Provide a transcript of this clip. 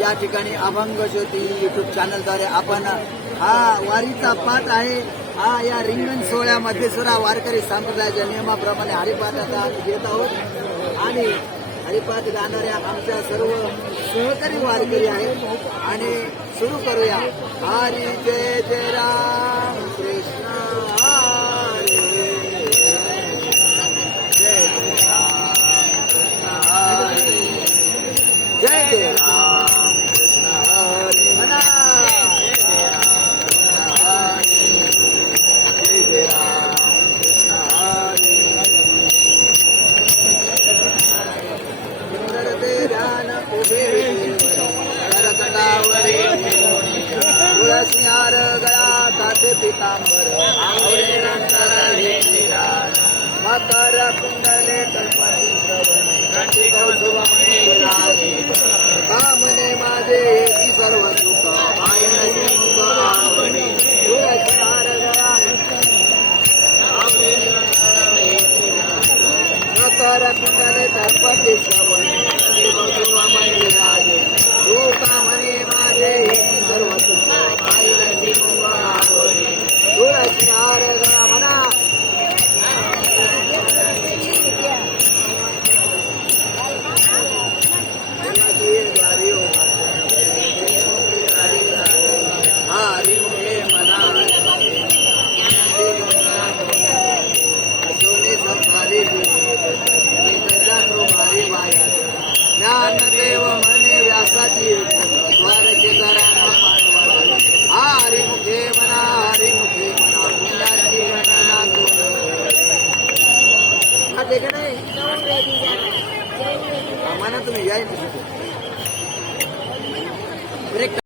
या ठिकाणी अभंग ज्योती युट्यूब चॅनलद्वारे आपण हा वारीचा पाठ आहे. हा या रिंगण सोहळ्यामध्ये सुद्धा वारकरी संप्रदायाच्या नियमाप्रमाणे हरिपाठ घेत आहोत. आणि हरिपाठ गाणाऱ्या आमच्या सर्व सहकारी वारकरी आहेत. आणि सुरू करूया. हरी जय जय ध्यान उभे करकटावरे तुळसी हार गळा काते पितांबर आवळे नंतर मकर कुंडले कल्पती श्रवणे कंठी कौशुभमणे गुलाबी कामने माझे हेती सर्व सुख आयन सुख आवडी तुळसी हार मकर कुंडले कल्पती श्रवणे हे मना सोने संभारी मारी माया ज्ञान देव म्हणे व्यासाची द्वारचे हा। तुम्हें